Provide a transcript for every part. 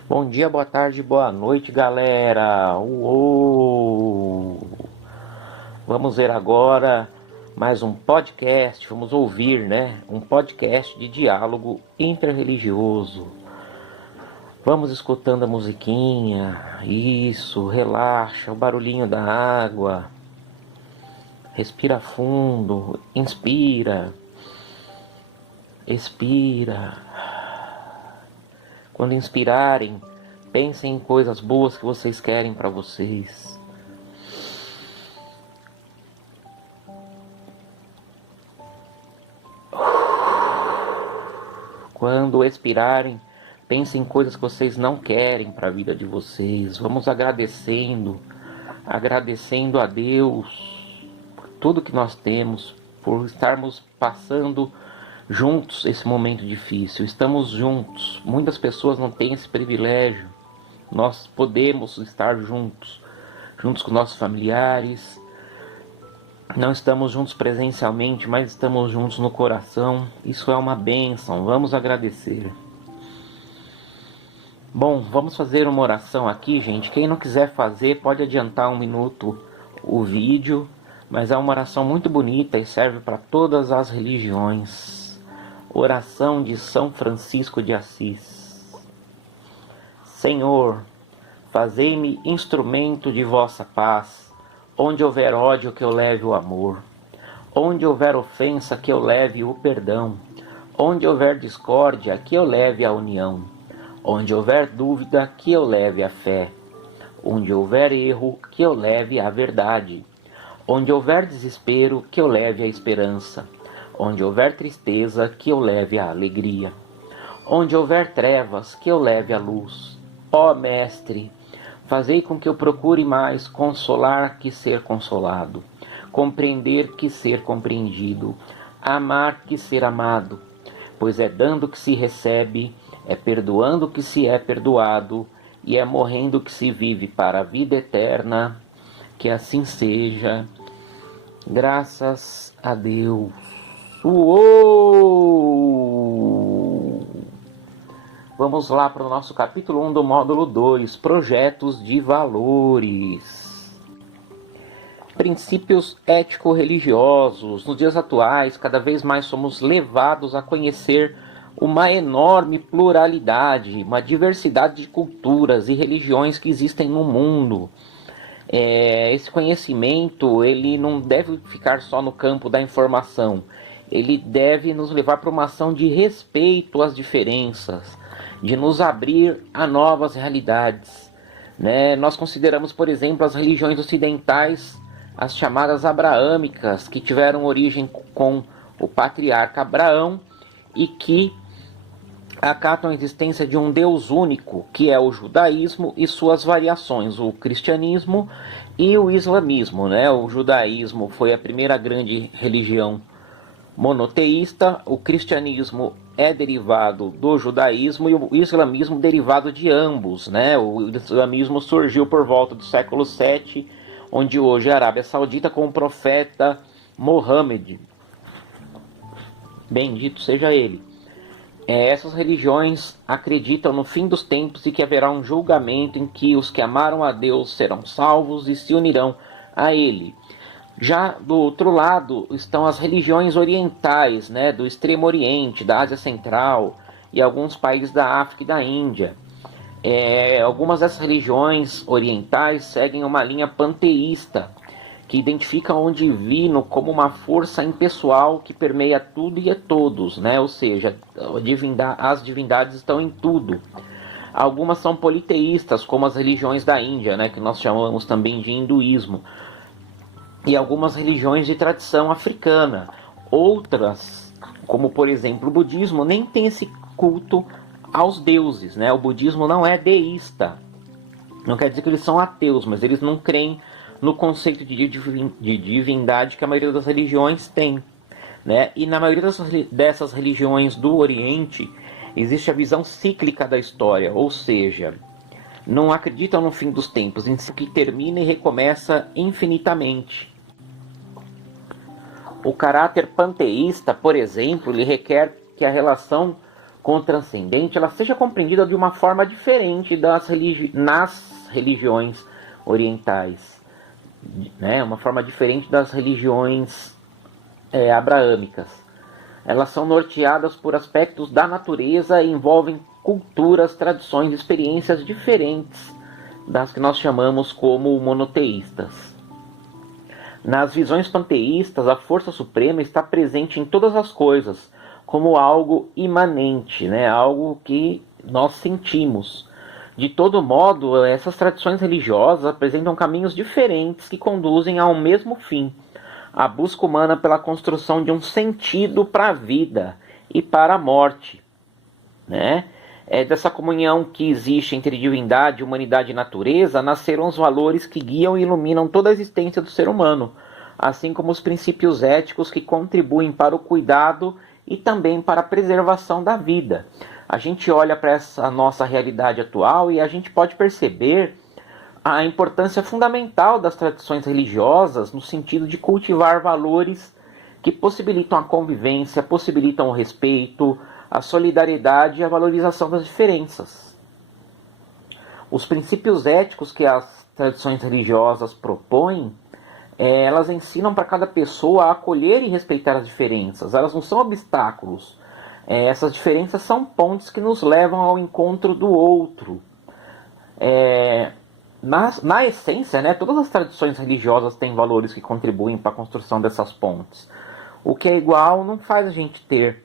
Bom dia, boa tarde, boa noite, galera. Uou! Vamos ver agora mais um podcast. Vamos ouvir, né? Um podcast de diálogo interreligioso. Vamos escutando a musiquinha. Isso, relaxa, o barulhinho da água. Respira fundo, inspira, expira. Quando inspirarem, pensem em coisas boas que vocês querem para vocês. Quando expirarem, pensem em coisas que vocês não querem para a vida de vocês. Vamos agradecendo a Deus por tudo que nós temos, por estarmos passando juntos esse momento difícil. Estamos juntos. Muitas pessoas não têm esse privilégio. Nós podemos estar juntos com nossos familiares. Não estamos juntos presencialmente, mas estamos juntos no coração. Isso é uma bênção. Vamos agradecer. Bom, vamos fazer uma oração aqui, gente. Quem não quiser fazer, pode adiantar 1 minuto o vídeo, mas é uma oração muito bonita e serve para todas as religiões. Oração de São Francisco de Assis. Senhor, fazei-me instrumento de vossa paz. Onde houver ódio, que eu leve o amor. Onde houver ofensa, que eu leve o perdão. Onde houver discórdia, que eu leve a união. Onde houver dúvida, que eu leve a fé. Onde houver erro, que eu leve a verdade. Onde houver desespero, que eu leve a esperança. Onde houver tristeza, que eu leve a alegria. Onde houver trevas, que eu leve a luz. Ó Mestre, fazei com que eu procure mais consolar que ser consolado, compreender que ser compreendido, amar que ser amado, pois é dando que se recebe, é perdoando que se é perdoado, e é morrendo que se vive para a vida eterna. Que assim seja. Graças a Deus. Uou! Vamos lá para o nosso capítulo 1 do módulo 2, projetos de valores. Princípios ético-religiosos. Nos dias atuais, cada vez mais somos levados a conhecer uma enorme pluralidade, uma diversidade de culturas e religiões que existem no mundo. Esse conhecimento, ele não deve ficar só no campo da informação. Ele deve nos levar para uma ação de respeito às diferenças, de nos abrir a novas realidades, né? Nós consideramos, por exemplo, as religiões ocidentais, as chamadas abraâmicas, que tiveram origem com o patriarca Abraão e que acatam a existência de um Deus único, que é o judaísmo e suas variações, o cristianismo e o islamismo, né? O judaísmo foi a primeira grande religião monoteísta, o cristianismo é derivado do judaísmo e o islamismo derivado de ambos, né? O islamismo surgiu por volta do século VII, onde hoje é a Arábia Saudita, com o profeta Mohammed, bendito seja ele. Essas religiões acreditam no fim dos tempos e que haverá um julgamento em que os que amaram a Deus serão salvos e se unirão a Ele. Já do outro lado estão as religiões orientais, né, do Extremo Oriente, da Ásia Central e alguns países da África e da Índia. Algumas dessas religiões orientais seguem uma linha panteísta, que identifica o divino como uma força impessoal que permeia tudo e a todos, né? Ou seja, as divindades estão em tudo. Algumas são politeístas, como as religiões da Índia, né? Que nós chamamos também de hinduísmo. E algumas religiões de tradição africana. Outras, como por exemplo o budismo, nem tem esse culto aos deuses, né? O budismo não é deísta. Não quer dizer que eles são ateus, mas eles não creem no conceito de divindade que a maioria das religiões tem, né? E na maioria dessas religiões do Oriente existe a visão cíclica da história, ou seja, não acreditam no fim dos tempos, em que termina e recomeça infinitamente. O caráter panteísta, por exemplo, ele requer que a relação com o transcendente, ela seja compreendida de uma forma diferente nas religiões orientais, né? Uma forma diferente das religiões abraâmicas. Elas são norteadas por aspectos da natureza e envolvem culturas, tradições, experiências diferentes das que nós chamamos como monoteístas. Nas visões panteístas, a força suprema está presente em todas as coisas, como algo imanente, né? Algo que nós sentimos. De todo modo, essas tradições religiosas apresentam caminhos diferentes que conduzem ao mesmo fim, a busca humana pela construção de um sentido para a vida e para a morte, né? Dessa comunhão que existe entre divindade, humanidade e natureza, nasceram os valores que guiam e iluminam toda a existência do ser humano, assim como os princípios éticos que contribuem para o cuidado e também para a preservação da vida. A gente olha para essa nossa realidade atual e a gente pode perceber a importância fundamental das tradições religiosas no sentido de cultivar valores que possibilitam a convivência, possibilitam o respeito, a solidariedade e a valorização das diferenças. Os princípios éticos que as tradições religiosas propõem, elas ensinam para cada pessoa a acolher e respeitar as diferenças. Elas não são obstáculos. Essas diferenças são pontes que nos levam ao encontro do outro. Na essência, né, todas as tradições religiosas têm valores que contribuem para a construção dessas pontes. O que é igual não faz a gente ter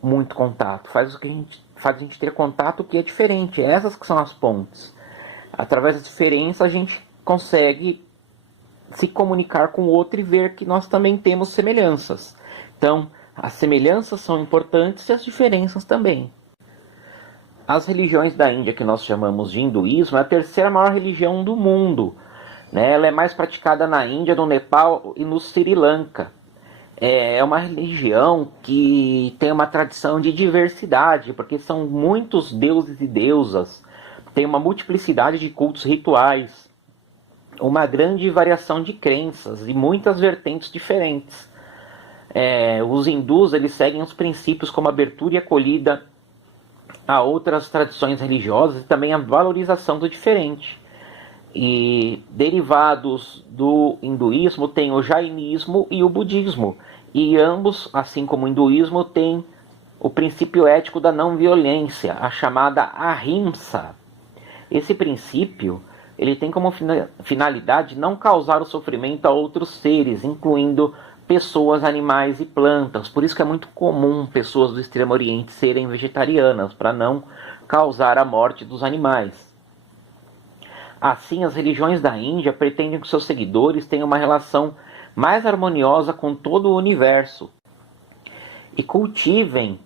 muito contato, faz a gente ter contato que é diferente. Essas que são as pontes. Através da diferença a gente consegue se comunicar com o outro e ver que nós também temos semelhanças. Então, as semelhanças são importantes e as diferenças também. As religiões da Índia, que nós chamamos de hinduísmo, é a terceira maior religião do mundo, né? Ela é mais praticada na Índia, no Nepal e no Sri Lanka. É uma religião que tem uma tradição de diversidade, porque são muitos deuses e deusas, tem uma multiplicidade de cultos rituais, uma grande variação de crenças e muitas vertentes diferentes. Os hindus, eles seguem os princípios como abertura e acolhida a outras tradições religiosas e também a valorização do diferente. E derivados do hinduísmo tem o jainismo e o budismo. E ambos, assim como o hinduísmo, têm o princípio ético da não violência, a chamada ahimsa. Esse princípio, ele tem como finalidade não causar o sofrimento a outros seres, incluindo pessoas, animais e plantas. Por isso que é muito comum pessoas do Extremo Oriente serem vegetarianas, para não causar a morte dos animais. Assim, as religiões da Índia pretendem que seus seguidores tenham uma relação mais harmoniosa com todo o universo e cultivem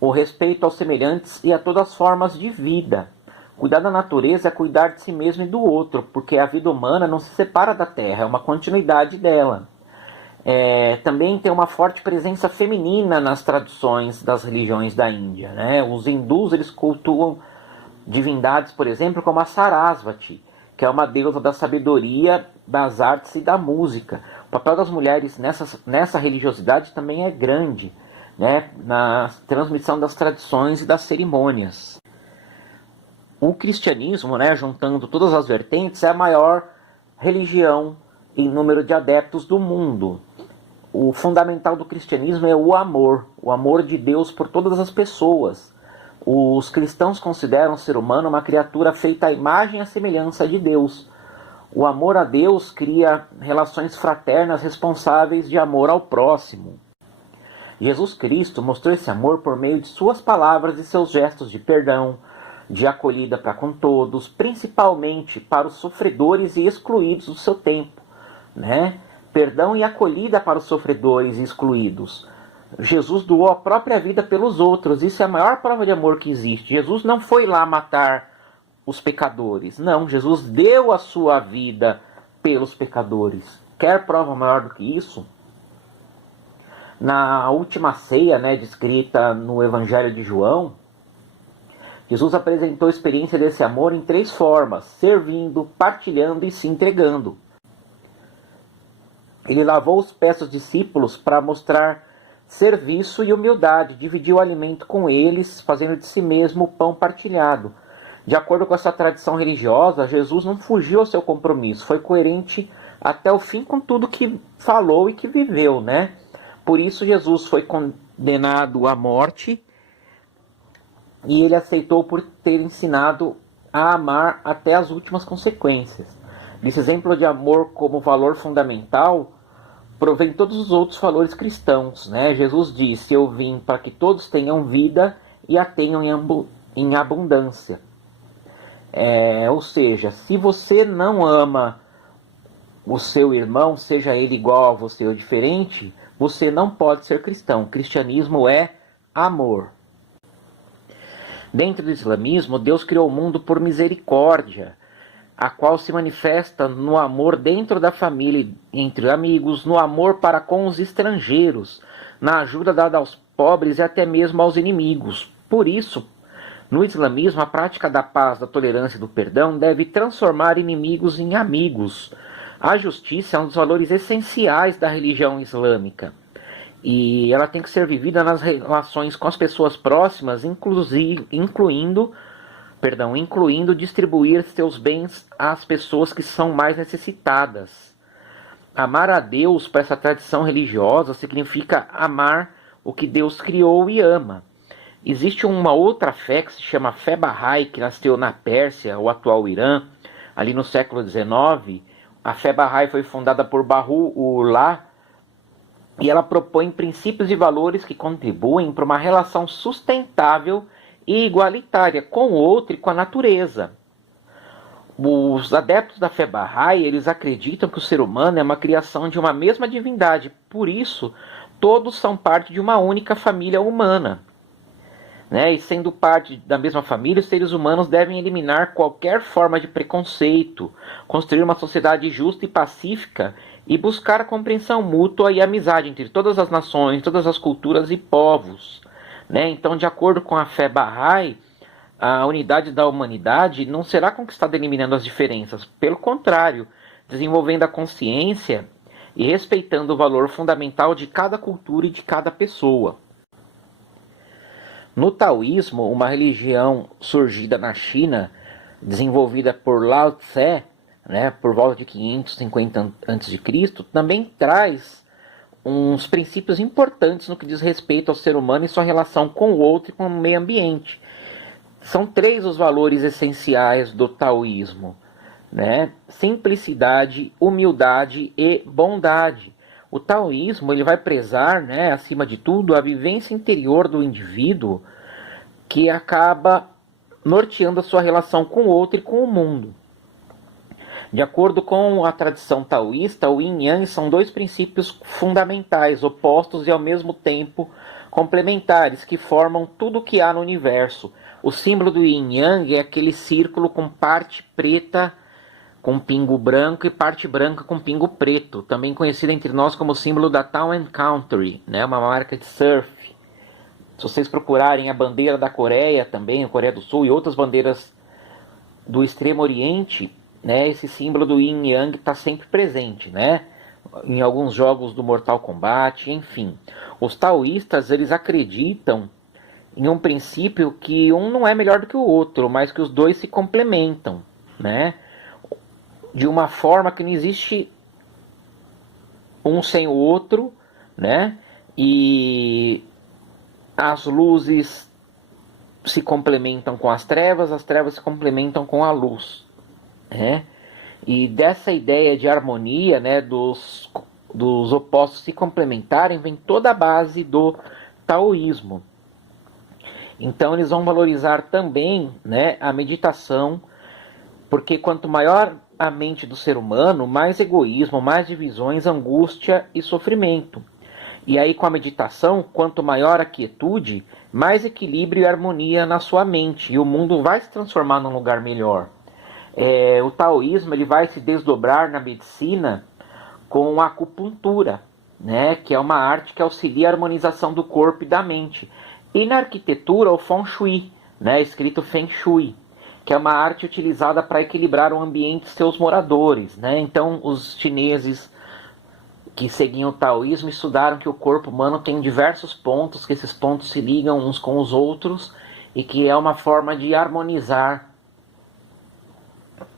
o respeito aos semelhantes e a todas as formas de vida. Cuidar da natureza é cuidar de si mesmo e do outro, porque a vida humana não se separa da Terra, é uma continuidade dela. Também tem uma forte presença feminina nas tradições das religiões da Índia, né? Os hindus, eles cultuam divindades, por exemplo, como a Sarasvati, que é uma deusa da sabedoria, das artes e da música. O papel das mulheres nessa religiosidade também é grande, né? Na transmissão das tradições e das cerimônias. O cristianismo, né, juntando todas as vertentes, é a maior religião em número de adeptos do mundo. O fundamental do cristianismo é o amor de Deus por todas as pessoas. Os cristãos consideram o ser humano uma criatura feita à imagem e à semelhança de Deus. O amor a Deus cria relações fraternas responsáveis de amor ao próximo. Jesus Cristo mostrou esse amor por meio de suas palavras e seus gestos de perdão, de acolhida para com todos, principalmente para os sofredores e excluídos do seu tempo, né? Perdão e acolhida para os sofredores e excluídos. Jesus doou a própria vida pelos outros. Isso é a maior prova de amor que existe. Jesus não foi lá matar os pecadores. Não, Jesus deu a sua vida pelos pecadores. Quer prova maior do que isso? Na última ceia, né, descrita no Evangelho de João, Jesus apresentou a experiência desse amor em 3 formas: servindo, partilhando e se entregando. Ele lavou os pés dos discípulos para mostrar serviço e humildade, dividir o alimento com eles, fazendo de si mesmo o pão partilhado. De acordo com essa tradição religiosa, Jesus não fugiu ao seu compromisso, foi coerente até o fim com tudo que falou e que viveu, né? Por isso Jesus foi condenado à morte e ele aceitou por ter ensinado a amar até as últimas consequências. Desse exemplo de amor como valor fundamental, provém todos os outros valores cristãos, né? Jesus disse: eu vim para que todos tenham vida e a tenham em abundância. Ou seja, se você não ama o seu irmão, seja ele igual a você ou diferente, você não pode ser cristão. O cristianismo é amor. Dentro do islamismo, Deus criou o mundo por misericórdia, a qual se manifesta no amor dentro da família, entre amigos, no amor para com os estrangeiros, na ajuda dada aos pobres e até mesmo aos inimigos. Por isso, no islamismo, a prática da paz, da tolerância e do perdão deve transformar inimigos em amigos. A justiça é um dos valores essenciais da religião islâmica. E ela tem que ser vivida nas relações com as pessoas próximas, incluindo distribuir seus bens às pessoas que são mais necessitadas. Amar a Deus, para essa tradição religiosa, significa amar o que Deus criou e ama. Existe uma outra fé que se chama fé Bahá'í, que nasceu na Pérsia, o atual Irã, ali no século XIX. A fé Bahá'í foi fundada por Bahá'u'lláh e ela propõe princípios e valores que contribuem para uma relação sustentável e igualitária com o outro e com a natureza. Os adeptos da fé Bahá'í, eles acreditam que o ser humano é uma criação de uma mesma divindade, por isso todos são parte de uma única família humana. Né? E sendo parte da mesma família, os seres humanos devem eliminar qualquer forma de preconceito, construir uma sociedade justa e pacífica e buscar a compreensão mútua e amizade entre todas as nações, todas as culturas e povos. Né? Então, de acordo com a fé Bahá'í, a unidade da humanidade não será conquistada eliminando as diferenças, pelo contrário, desenvolvendo a consciência e respeitando o valor fundamental de cada cultura e de cada pessoa. No taoísmo, uma religião surgida na China, desenvolvida por Lao Tse, né, por volta de 550 a.C., também traz uns princípios importantes no que diz respeito ao ser humano e sua relação com o outro e com o meio ambiente. São 3 os valores essenciais do taoísmo, né? Simplicidade, humildade e bondade. O taoísmo ele vai prezar, né, acima de tudo, a vivência interior do indivíduo, que acaba norteando a sua relação com o outro e com o mundo. De acordo com a tradição taoísta, o Yin e Yang são 2 princípios fundamentais, opostos e ao mesmo tempo complementares, que formam tudo o que há no universo. O símbolo do Yin Yang é aquele círculo com parte preta com pingo branco e parte branca com pingo preto, também conhecido entre nós como símbolo da Town & Country, né, uma marca de surf. Se vocês procurarem a bandeira da Coreia também, a Coreia do Sul e outras bandeiras do Extremo Oriente, né, esse símbolo do Yin e Yang está sempre presente, né, em alguns jogos do Mortal Kombat, enfim. Os taoístas, eles acreditam em um princípio que um não é melhor do que o outro, mas que os dois se complementam, né, de uma forma que não existe um sem o outro, né, e as luzes se complementam com as trevas se complementam com a luz, né? E dessa ideia de harmonia, né, dos opostos se complementarem, vem toda a base do taoísmo. Então eles vão valorizar também, né, a meditação, porque quanto maior a mente do ser humano, mais egoísmo, mais divisões, angústia e sofrimento. E aí com a meditação, quanto maior a quietude, mais equilíbrio e harmonia na sua mente, e o mundo vai se transformar num lugar melhor. O taoísmo ele vai se desdobrar na medicina com a acupuntura, né, que é uma arte que auxilia a harmonização do corpo e da mente. E na arquitetura, o Feng Shui, né, escrito Feng Shui, que é uma arte utilizada para equilibrar o ambiente e seus moradores, né? Então os chineses que seguiam o taoísmo estudaram que o corpo humano tem diversos pontos, que esses pontos se ligam uns com os outros e que é uma forma de harmonizar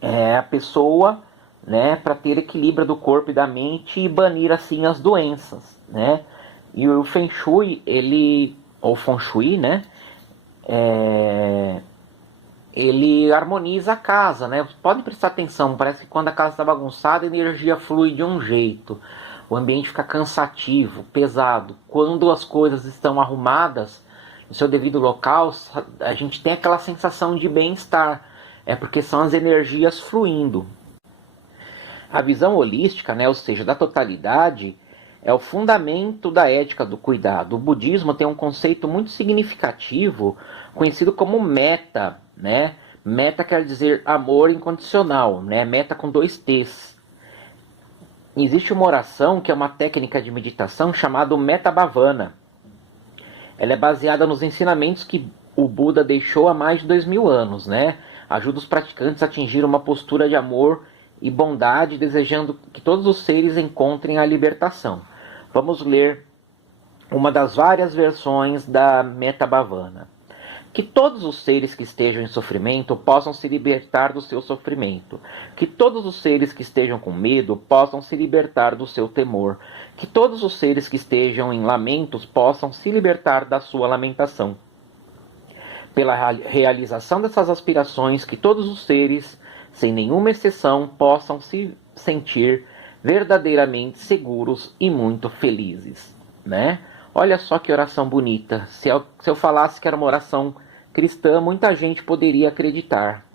a pessoa, né, para ter equilíbrio do corpo e da mente e banir assim as doenças, né? E o Feng Shui, ou Feng Shui, né, ele harmoniza a casa, né? Pode prestar atenção, parece que quando a casa está bagunçada, a energia flui de um jeito, o ambiente fica cansativo, pesado. Quando as coisas estão arrumadas no seu devido local, a gente tem aquela sensação de bem-estar, porque são as energias fluindo. A visão holística, né, ou seja, da totalidade, é o fundamento da ética do cuidado. O budismo tem um conceito muito significativo, conhecido como metta, né? Metta quer dizer amor incondicional, né? Metta com 2 T's. Existe uma oração que é uma técnica de meditação chamada Metta Bhavana. Ela é baseada nos ensinamentos que o Buda deixou há mais de 2000 anos, né? Ajuda os praticantes a atingir uma postura de amor e bondade, desejando que todos os seres encontrem a libertação. Vamos ler uma das várias versões da Metta Bhavana. Que todos os seres que estejam em sofrimento possam se libertar do seu sofrimento. Que todos os seres que estejam com medo possam se libertar do seu temor. Que todos os seres que estejam em lamentos possam se libertar da sua lamentação. Pela realização dessas aspirações, que todos os seres, sem nenhuma exceção, possam se sentir verdadeiramente seguros e muito felizes, né? Olha só que oração bonita. Se eu falasse que era uma oração cristã, muita gente poderia acreditar.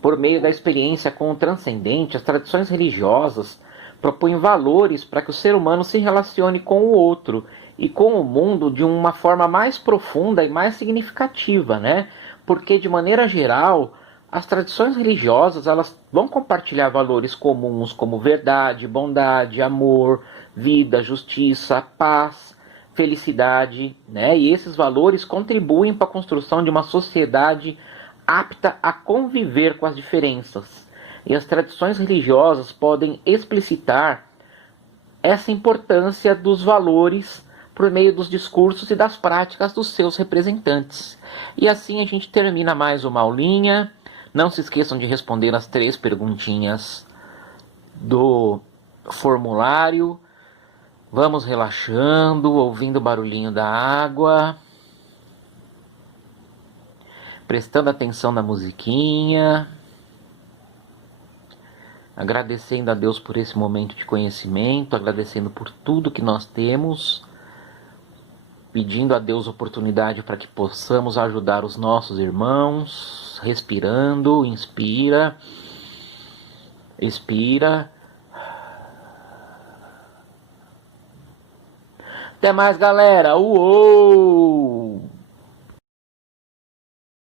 Por meio da experiência com o transcendente, as tradições religiosas propõem valores para que o ser humano se relacione com o outro e com o mundo de uma forma mais profunda e mais significativa, né? Porque, de maneira geral, as tradições religiosas elas vão compartilhar valores comuns como verdade, bondade, amor, vida, justiça, paz, felicidade, né? E esses valores contribuem para a construção de uma sociedade apta a conviver com as diferenças. E as tradições religiosas podem explicitar essa importância dos valores por meio dos discursos e das práticas dos seus representantes. E assim a gente termina mais uma aulinha. Não se esqueçam de responder as 3 perguntinhas do formulário. Vamos relaxando, ouvindo o barulhinho da água, prestando atenção na musiquinha, agradecendo a Deus por esse momento de conhecimento, agradecendo por tudo que nós temos, pedindo a Deus oportunidade para que possamos ajudar os nossos irmãos, respirando, inspira, expira. Até mais, galera. Uou!